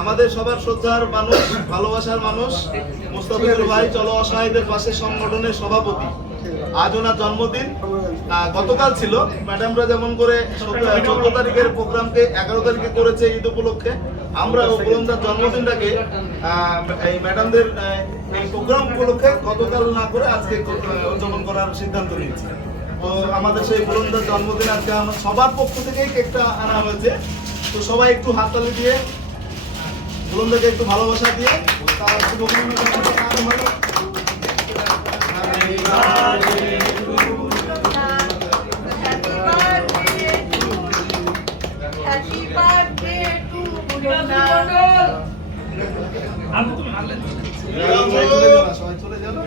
আমাদের সবার শ্রদ্ধার মানুষ, ভালোবাসার মানুষ মুস্তাফিজুর ভাই চলো অসহায়দের পাশে সংগঠনের সভাপতি। আজ ওনার জন্মদিন, গতকাল ছিল। ম্যাডামরা যেমন করে 14 তারিখের প্রোগ্রামকে 11 তারিখে করেছে ঈদ উপলক্ষে, আমরা ওনার জন্মদিনটাকে এই ম্যাডামদের এই প্রোগ্রাম উপলক্ষে গতকাল না করে আজকে উদযাপন করার সিদ্ধান্ত নিয়েছি। তো আমাদের সেই বুলন্দার জন্মদিন আজকে আমার সবার পক্ষ থেকেই কেকটা আনা হয়েছে। তো সবাই একটু হাততালি দিয়ে বুলন্দাকে একটু ভালোবাসা দিয়ে তার চলে যাবে।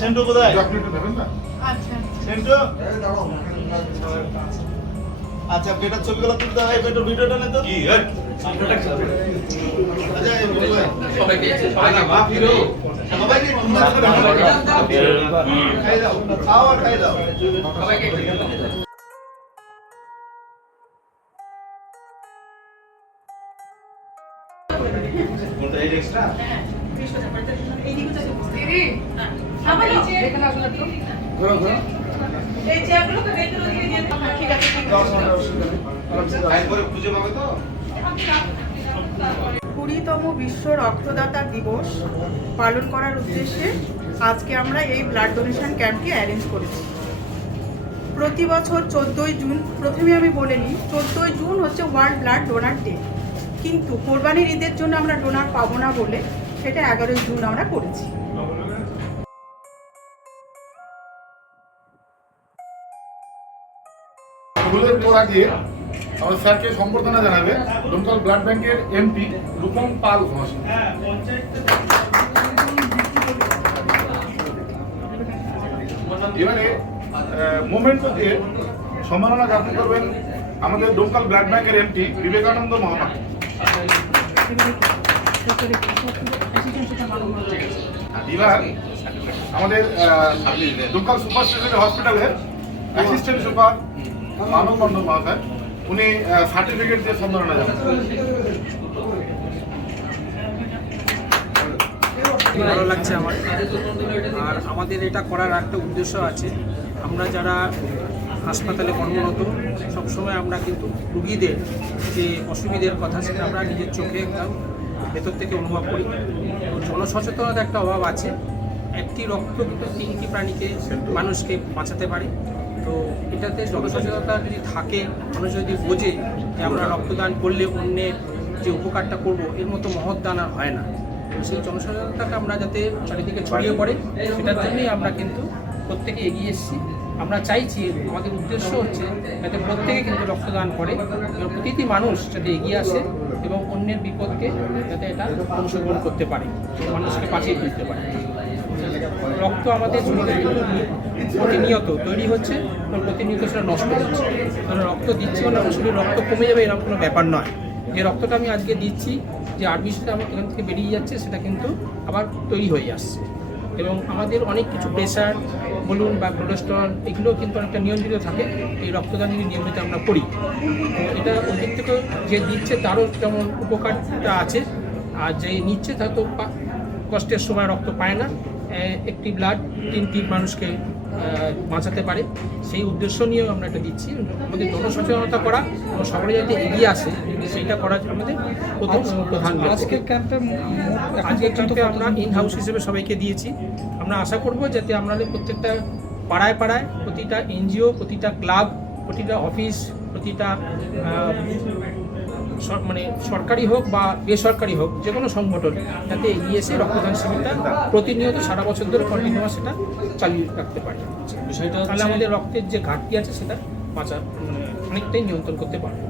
সেন্টু কোথায়? আচ্ছা বেটার ছবিগুলো তুলতে হয়, বেটার ভিডিওটা নেই তো কি কুড়িতম বিশ্ব রক্তদাতা দিবস পালন করার উদ্দেশ্যে আজকে আমরা এই ব্লাড ডোনেশন ক্যাম্পটি অ্যারেঞ্জ করেছি। প্রতি বছর 14ই জুন, প্রথমে আমি বলে নিই, 14ই জুন হচ্ছে ওয়ার্ল্ড ব্লাড ডোনার ডে, কিন্তু কোরবানির ঈদের জন্য আমরা ডোনার পাবো না বলে সেটা 11ই জুন আমরা করেছি। আমাদের স্যারকে সম্বর্ধনা জানাবে দমকল ব্লাড ব্যাংকের এমপি রূপম পাল ঘোষ। এবারে মোমেন্টকে সম্মাননা জ্ঞাপন করবেন আমাদের দমকল ব্লাড ব্যাংকের এমপি বিবেকানন্দ মহাপাত্র। এবার আমাদের দমকল সুপার স্পেশালিটি হসপিটালের অ্যাসিস্ট্যান্ট সুপার মানব মন্ডল মহাশয়, উনি সার্টিফিকেট দিয়ে সম্মাননা জানান। ভালো লাগছে আমার। আর আমাদের এটা করার একটা উদ্দেশ্য আছে, আমরা যারা হাসপাতালে কর্মরত সবসময় আমরা কিন্তু রুগীদের যে অসুবিধার কথা সেটা আমরা নিজের চোখে একদম ভেতর থেকে অনুভব করি। জনসচেতনতার একটা অভাব আছে। একটি রক্ত কিন্তু 3টি প্রাণীকে, মানুষকে বাঁচাতে পারে। তো এটাতে জনসচেতনতা যদি থাকে, মানুষ যদি বোঝে যে আমরা রক্তদান করলে অন্যের যে উপকারটা করব, এর মতো মহৎ দান আর হয় না। তো সেই জনসচেতনতাকে আমরা যাতে চারিদিকে ছড়িয়ে পড়ে, সেটার জন্যই আমরা কিন্তু প্রত্যেকে এগিয়ে এসেছি। আমরা চাইছি, আমাদের উদ্দেশ্য হচ্ছে যাতে প্রত্যেকে কিন্তু রক্তদান করে এবং প্রতিটি মানুষ যাতে এগিয়ে আসে এবং অন্যের বিপদকে যাতে এটা অংশগ্রহণ করতে পারে, মানুষকে বাঁচিয়ে তুলতে পারে। রক্ত আমাদের শরীরে প্রতিনিয়ত তৈরি হচ্ছে এবং প্রতিনিয়ত সেটা নষ্ট হচ্ছে। কারণ রক্ত দিচ্ছি মানে আমার শরীরে রক্ত কমে যাবে এরকম কোনো ব্যাপার নয়। যে রক্তটা আমি আজকে দিচ্ছি, যে আরবিসিটা আমার এখান থেকে বেরিয়ে যাচ্ছে, সেটা কিন্তু আবার তৈরি হয়ে আসছে। এবং আমাদের অনেক কিছু প্রেশার বলুন বা কোলেস্টেরল, এগুলো কিন্তু অনেকটা নিয়ন্ত্রিত থাকে এই রক্তদান যদি নিয়মিত আমরা করি। তো এটা ওদিক থেকে যে দিচ্ছে তারও যেমন উপকারটা আছে, আর যে নিচ্ছে তা তো কষ্টের সময় রক্ত পায় না। একটি ব্লাড 3টি মানুষকে বাঁচাতে পারে, সেই উদ্দেশ্য নিয়েও আমরা এটা দিচ্ছি। আমাদের জনসচেতনতা করা এবং সবাই যাতে এগিয়ে আসে সেইটা করার আমাদের প্রধান। আজকের ক্যাম্পে আমরা ইন হাউস হিসেবে সবাইকে দিয়েছি। আমরা আশা করব যাতে আমরা প্রত্যেকটা পাড়ায় পাড়ায়, প্রতিটা এনজিও, প্রতিটা ক্লাব, প্রতিটা অফিস, প্রতিটা মানে সরকারি হোক বা বেসরকারি হোক যে কোনো সংগঠন যাতে এগিয়ে এসে রক্তদান শিবিরটা প্রতিনিয়ত সারা বছর ধরে কন্টিনিউয়াস সেটা চালিয়ে রাখতে পারে। বিষয়টা তাহলে আমাদের রক্তের যে ঘাটতি আছে সেটা বাঁচা মানে অনেকটাই নিয়ন্ত্রণ করতে পারবে।